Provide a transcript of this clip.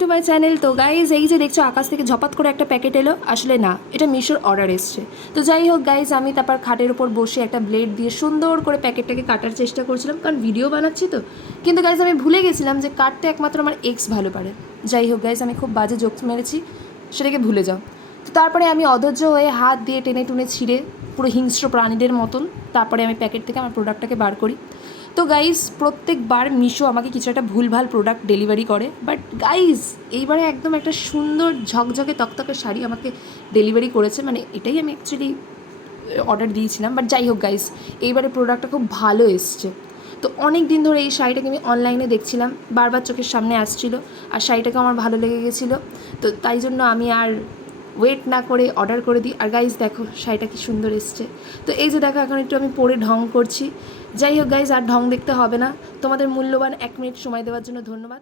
To my channel. তো guys এই যে দেখছো আকাশ থেকে ঝপাত করে একটা প্যাকেট এলো, আসলে না, এটা মিশোর অর্ডার এসছে। তো যাই হোক গাইজ, আমি তারপর খাটের উপর বসে একটা ব্লেড দিয়ে সুন্দর করে প্যাকেটটাকে কাটার চেষ্টা করছিলাম, কারণ ভিডিও বানাচ্ছি তো। কিন্তু গাইজ আমি ভুলে গেছিলাম যে কাটতে একমাত্র আমার এক্স ভালো পারে। যাই হোক গাইজ, আমি খুব বাজে জোক মেরেছি, সেটাকে ভুলে যাও। তো তারপরে আমি অধৈর্য হয়ে হাত দিয়ে টেনে টুনে ছিঁড়ে পুরো হিংস্র প্রাণীদের মতন তারপরে আমি প্যাকেট থেকে আমার প্রোডাক্টটাকে বার করি। তো গাইজ, প্রত্যেকবার মিশো আমাকে কিছু একটা ভুলভাল প্রোডাক্ট ডেলিভারি করে, বাট গাইজ এইবারে একদম একটা সুন্দর ঝকঝকে তকতকে শাড়ি আমাকে ডেলিভারি করেছে। মানে এটাই আমি অ্যাকচুয়ালি অর্ডার দিয়েছিলাম, বাট যাই হোক গাইজ, এইবারে প্রোডাক্টটা খুব ভালো এসছে। তো অনেক দিন ধরে এই শাড়িটাকে আমি অনলাইনে দেখছিলাম, বারবার চোখের সামনে আসছিলো, আর শাড়িটাকে আমার ভালো লেগে গেছিলো। তো তাই জন্য আমি আর ওয়েট না করে অর্ডার করে দিই। আর গাইজ দেখো শাড়িটা কি সুন্দর এসছে। তো এই যে দেখো, এখন একটু আমি পরে ঢং করছি। যাই হোক গাইজ, আর ঢং দেখতে হবে না। তোমাদের মূল্যবান 1 মিনিট সময় দেওয়ার জন্য ধন্যবাদ।